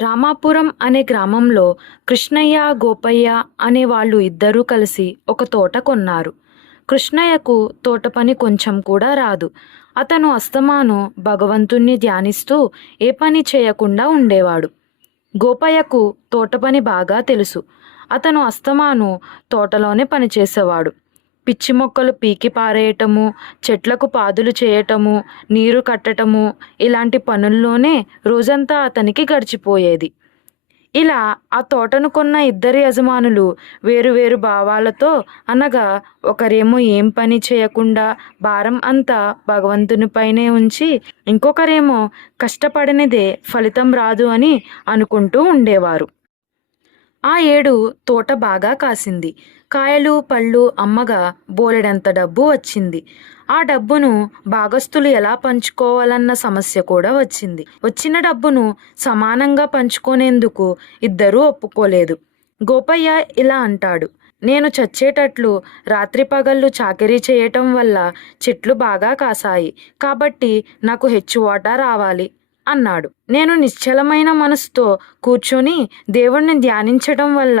రామాపురం అనే గ్రామంలో కృష్ణయ్య, గోపయ్య అనే వాళ్ళు ఇద్దరూ కలిసి ఒక తోట కొన్నారు. కృష్ణయ్యకు తోట పని కొంచెం కూడా రాదు. అతను అస్తమాను భగవంతుణ్ణి ధ్యానిస్తూ ఏ పని చేయకుండా ఉండేవాడు. గోపయ్యకు తోట పని బాగా తెలుసు. అతను అస్తమాను తోటలోనే పనిచేసేవాడు. పిచ్చి మొక్కలు పీకి పారేయటము, చెట్లకు పాదులు చేయటము, నీరు కట్టటము ఇలాంటి పనుల్లోనే రోజంతా అతనికి గడిచిపోయేది. ఇలా ఆ తోటను కొన్న ఇద్దరి యజమానులు వేరువేరు భావాలతో, అనగా ఒకరేమో ఏం పని చేయకుండా భారం అంతా భగవంతునిపైనే ఉంచి, ఇంకొకరేమో కష్టపడినదే ఫలితం రాదు అని అనుకుంటూ ఉండేవారు. ఆ ఏడు తోట బాగా కాసింది. కాయలు పళ్ళు అమ్మగా బోలెడంత డబ్బు వచ్చింది. ఆ డబ్బును భాగస్తులు ఎలా పంచుకోవాలన్న సమస్య కూడా వచ్చింది. వచ్చిన డబ్బును సమానంగా పంచుకునేందుకు ఇద్దరూ ఒప్పుకోలేదు. గోపయ్య ఇలా అంటాడు: నేను చచ్చేటట్లు రాత్రి పగళ్ళు చాకిరీ చేయటం వల్ల చెట్లు బాగా కాసాయి, కాబట్టి నాకు హెచ్చు వాటా రావాలి అన్నాడు. నేను నిశ్చలమైన మనసుతో కూర్చొని దేవుణ్ణి ధ్యానించడం వల్ల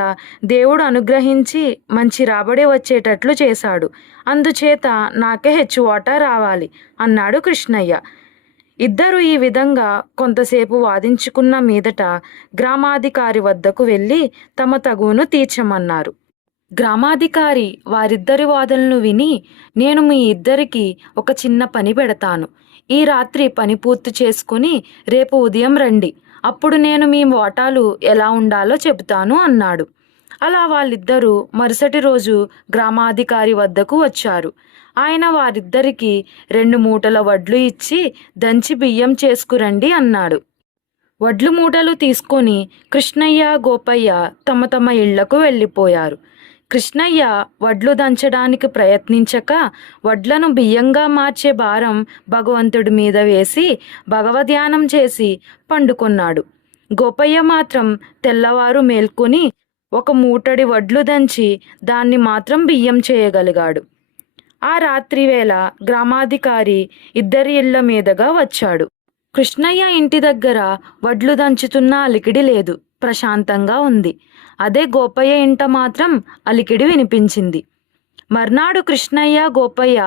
దేవుడు అనుగ్రహించి మంచి రాబడి వచ్చేటట్లు చేశాడు. అందుచేత నాకే హెచ్చు వాటా రావాలి అన్నాడు కృష్ణయ్య. ఇద్దరు ఈ విధంగా కొంతసేపు వాదించుకున్న మీదట గ్రామాధికారి వద్దకు వెళ్ళి తమ తగువును తీర్చమన్నారు. గ్రామాధికారి వారిద్దరి వాదనలు విని, నేను మీ ఇద్దరికి ఒక చిన్న పని పెడతాను. ఈ రాత్రి పని పూర్తి చేసుకుని రేపు ఉదయం రండి. అప్పుడు నేను మీ వాటాలు ఎలా ఉండాలో చెబుతాను అన్నాడు. అలా వాళ్ళిద్దరూ మరుసటి రోజు గ్రామాధికారి వద్దకు వచ్చారు. ఆయన వారిద్దరికీ 2 మూటల వడ్లు ఇచ్చి దంచి బియ్యం చేసుకురండి అన్నాడు. వడ్లు మూటలు తీసుకొని కృష్ణయ్య, గోపయ్య తమ తమ ఇళ్లకు వెళ్ళిపోయారు. కృష్ణయ్య వడ్లు దంచడానికి ప్రయత్నించక వడ్లను బియ్యంగా మార్చే భారం భగవంతుడి మీద వేసి భగవద్ధ్యానం చేసి పండుకున్నాడు. గోపయ్య మాత్రం తెల్లవారు మేల్కొని ఒక మూటడి వడ్లు దంచి దాన్ని మాత్రం బియ్యం చేయగలిగాడు. ఆ రాత్రి వేళ గ్రామాధికారి ఇద్దరి ఇళ్ల మీదుగా వచ్చాడు. కృష్ణయ్య ఇంటి దగ్గర వడ్లు దంచుతున్న అలికిడి లేదు, ప్రశాంతంగా ఉంది. అదే గోపయ్య ఇంట మాత్రం అలికిడి వినిపించింది. మర్నాడు కృష్ణయ్య, గోపయ్య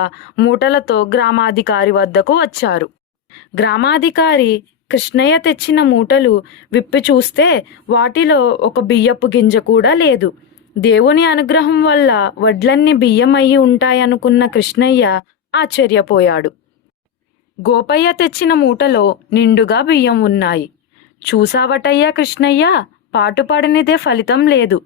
మూటలతో గ్రామాధికారి వద్దకు వచ్చారు. గ్రామాధికారి కృష్ణయ్య తెచ్చిన మూటలు విప్పి చూస్తే వాటిలో ఒక బియ్యపు గింజ కూడా లేదు. దేవుని అనుగ్రహం వల్ల వడ్లన్నీ బియ్యం అయి ఉంటాయనుకున్న కృష్ణయ్య ఆశ్చర్యపోయాడు. గోపయ్య తెచ్చిన మూటలో నిండుగా బియ్యం ఉన్నాయి. చూసావటయ్యా కృష్ణయ్య, పాటుపడినదే ఫలితం లేదు.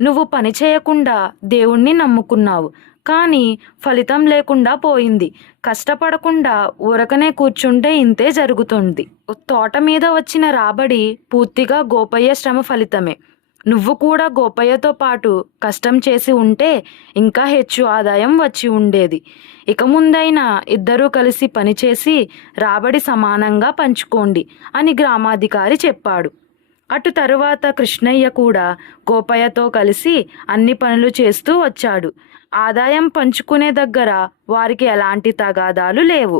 నువ్వు పని చేయకుండా దేవుణ్ణి నమ్ముకున్నావు, కానీ ఫలితం లేకుండా పోయింది. కష్టపడకుండా ఊరకనే కూర్చుంటే ఇంతే జరుగుతుంది. తోట మీద వచ్చిన రాబడి పూర్తిగా గోపయ్య శ్రమ ఫలితమే. నువ్వు కూడా గోపయ్యతో పాటు కష్టం చేసి ఉంటే ఇంకా హెచ్చు ఆదాయం వచ్చి ఉండేది. ఇక ముందైనా ఇద్దరూ కలిసి పనిచేసి రాబడి సమానంగా పంచుకోండి అని గ్రామాధికారి చెప్పాడు. అటు తరువాత కృష్ణయ్య కూడా గోపయ్యతో కలిసి అన్ని పనులు చేస్తూ వచ్చాడు. ఆదాయం పంచుకునే దగ్గర వారికి ఎలాంటి తగాదాలు లేవు.